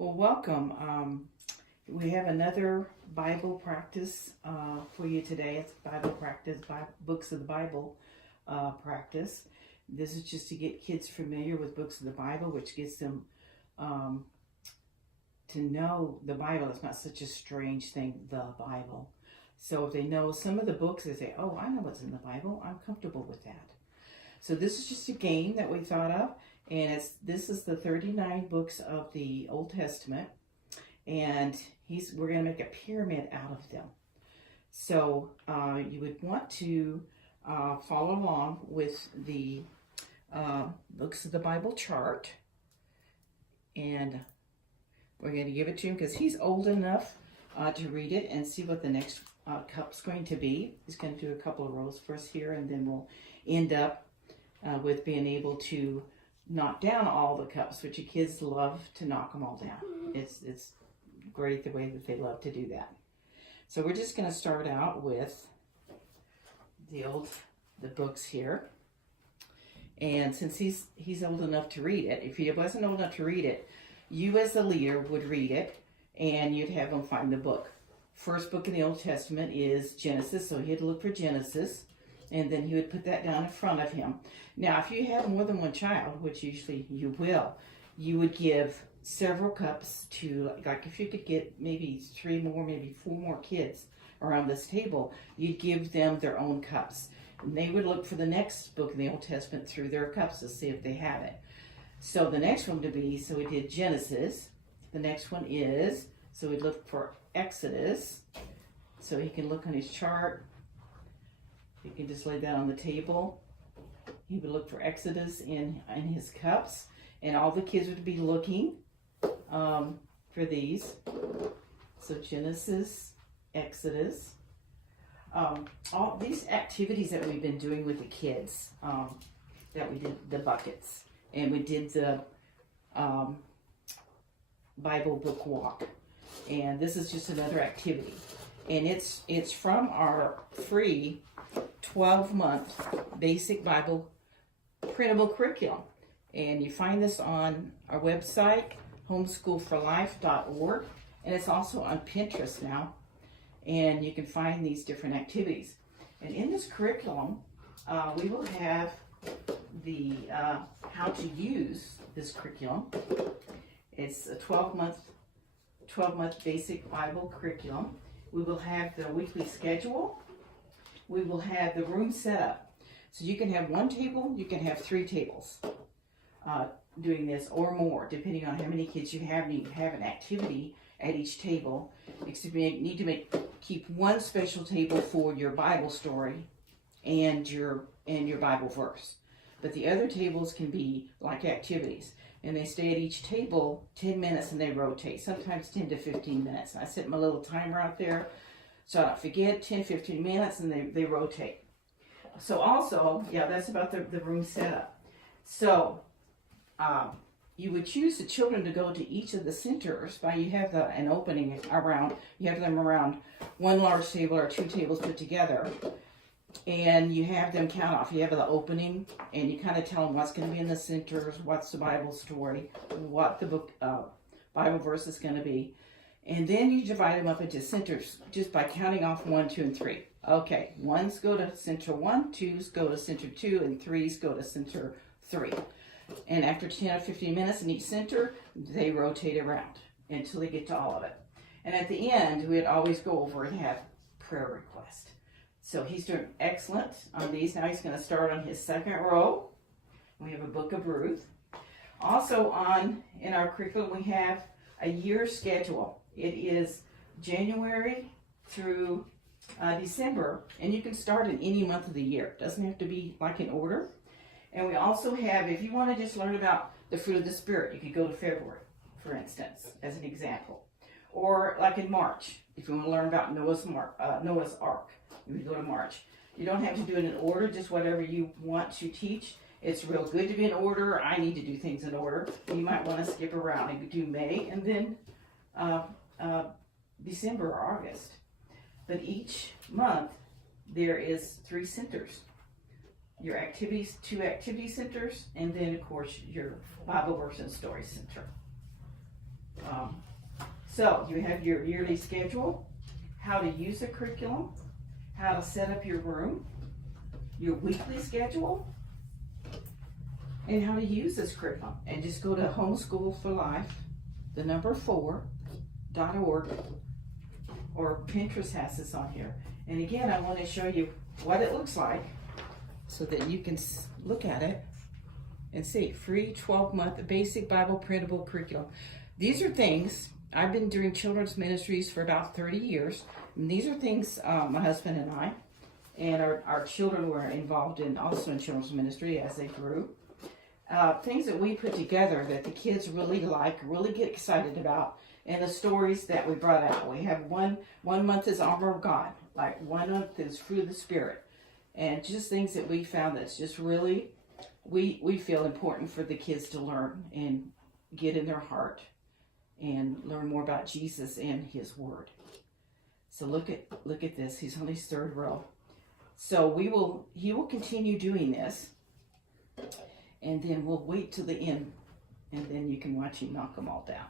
Well, welcome. We have another Bible practice for you today. It's Bible practice, books of the Bible practice. This is just to get kids familiar with books of the Bible, which gets them to know the Bible. It's not such a strange thing, the Bible. So if they know some of the books, they say, oh, I know what's in the Bible. I'm comfortable with that. So this is just a game that we thought of. And this is the 39 books of the Old Testament, and we're going to make a pyramid out of them. So you would want to follow along with the books of the Bible chart, and we're going to give it to him because he's old enough to read it and see what the next cup's going to be. He's going to do a couple of rows for us here, and then we'll end up with being able to knock down all the cups, which your kids love to knock them all down. It's great the way that they love to do that. So we're just going to start out with the books here. And since he's old enough to read it, if he wasn't old enough to read it, you as the leader would read it and you'd have him find the book. First book in the Old Testament is Genesis, so he had to look for Genesis. And then he would put that down in front of him. Now, if you have more than one child, which usually you will, you would give several cups to, like if you could get maybe 3 more, maybe 4 more kids around this table, you'd give them their own cups. And they would look for the next book in the Old Testament through their cups to see if they have it. So the next one to be, so we did Genesis. The next one is, so we'd look for Exodus. So he can look on his chart. You can just lay that on the table. He would look for Exodus in his cups, and all the kids would be looking for these. So Genesis, Exodus. All these activities that we've been doing with the kids, that we did the buckets, and we did the Bible book walk, and this is just another activity. And it's from our free 12-month basic Bible printable curriculum. And you find this on our website, homeschoolforlife.org. And it's also on Pinterest now. And you can find these different activities. And in this curriculum, we will have the how to use this curriculum. It's a 12-month basic Bible curriculum. We will have the weekly schedule. We will have the room set up. So you can have 1 table, you can have 3 tables doing this or more, depending on how many kids you have. You have an activity at each table. You need to keep 1 special table for your Bible story and your Bible verse. But the other tables can be like activities. And they stay at each table 10 minutes and they rotate, sometimes 10 to 15 minutes. I set my little timer out there so I don't forget, 10, 15 minutes, and they rotate. So also, yeah, that's about the room setup. So you would choose the children to go to each of the centers by you have an opening around, you have them around 1 large table or 2 tables put together. And you have them count off. You have the opening, and you kind of tell them what's going to be in the centers, what's the Bible story, what the book Bible verse is going to be. And then you divide them up into centers just by counting off 1, 2, and 3. Okay, 1s go to center 1, 2s go to center 2, and 3s go to center 3. And after 10 or 15 minutes in each center, they rotate around until they get to all of it. And at the end, we'd always go over and have prayer request. So he's doing excellent on these. Now he's going to start on his 2nd row. We have a book of Ruth. Also in our curriculum, we have a year schedule. It is January through December, and you can start in any month of the year. It doesn't have to be like in order. And we also have, if you want to just learn about the fruit of the Spirit, you could go to February, for instance, as an example. Or like in March, if you want to learn about Noah's Ark. You would go to March. You don't have to do it in order, just whatever you want to teach. It's real good to be in order. I need to do things in order. You might want to skip around. You could do May and then December or August. But each month there is 3 centers. Your activities, 2 activity centers, and then of course your Bible verse and story center. So you have your yearly schedule, how to use a curriculum, how to set up your room, your weekly schedule, and how to use this curriculum. And just go to homeschool for life, the number 4.org, or Pinterest has this on here. And again, I want to show you what it looks like so that you can look at it and see. Free 12-month basic Bible printable curriculum. These are things, I've been doing children's ministries for about 30 years. And these are things my husband and I and our children were involved in, also in children's ministry as they grew. Things that we put together that the kids really like, really get excited about, and the stories that we brought out. We have one month is Armor of God, like 1 month is Fruit of the Spirit, and just things that we found that's just really, we feel important for the kids to learn and get in their heart and learn more about Jesus and His Word. So look at this. He's on his 3rd row. So he will continue doing this, and then we'll wait till the end, and then you can watch him knock them all down.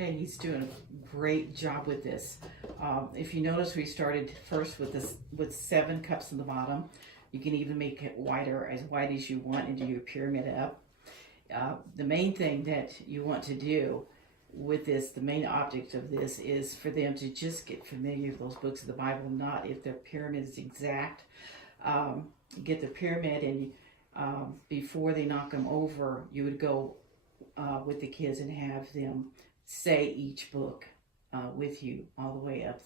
Okay, he's doing a great job with this. If you notice, we started first with 7 cups in the bottom. You can even make it wider, as wide as you want, and do your pyramid up. The main thing that you want to do with this, the main object of this, is for them to just get familiar with those books of the Bible, not if their pyramid is exact. Get the pyramid, and before they knock them over, you would go with the kids and have them say each book with you all the way up,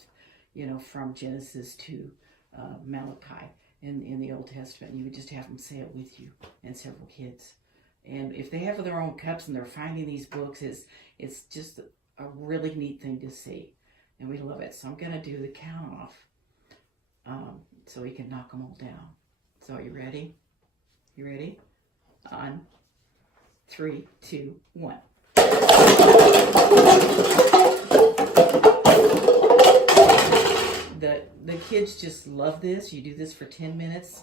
from Genesis to Malachi in the Old Testament. You would just have them say it with you and several kids. And if they have their own cups and they're finding these books, it's just a really neat thing to see. And we love it. So I'm going to do the count off so we can knock them all down. So are you ready? You ready? On 3, 2, 1. The kids just love this. You do this for 10 minutes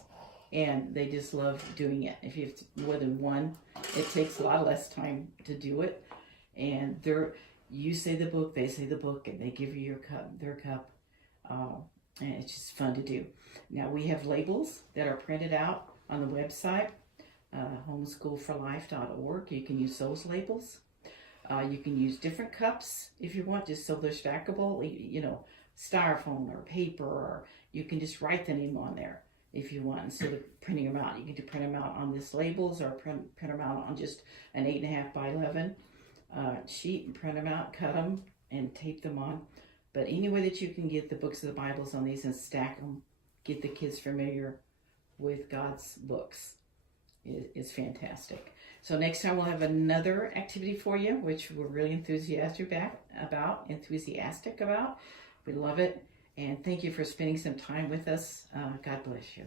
and they just love doing it. If you have more than one, it takes a lot less time to do it. And you say the book, they say the book, and they give you their cup. And it's just fun to do. Now we have labels that are printed out on the website, homeschoolforlife.org. You can use those labels. You can use different cups if you want, just so they're stackable, styrofoam or paper, or you can just write the name on there if you want, instead of printing them out. You can print them out on these labels, or print them out on just an 8.5 by 11 sheet and print them out, cut them, and tape them on. But any way that you can get the books of the Bibles on these and stack them, get the kids familiar with God's books, is fantastic. So next time we'll have another activity for you, which we're really enthusiastic about. We love it. And thank you for spending some time with us. God bless you.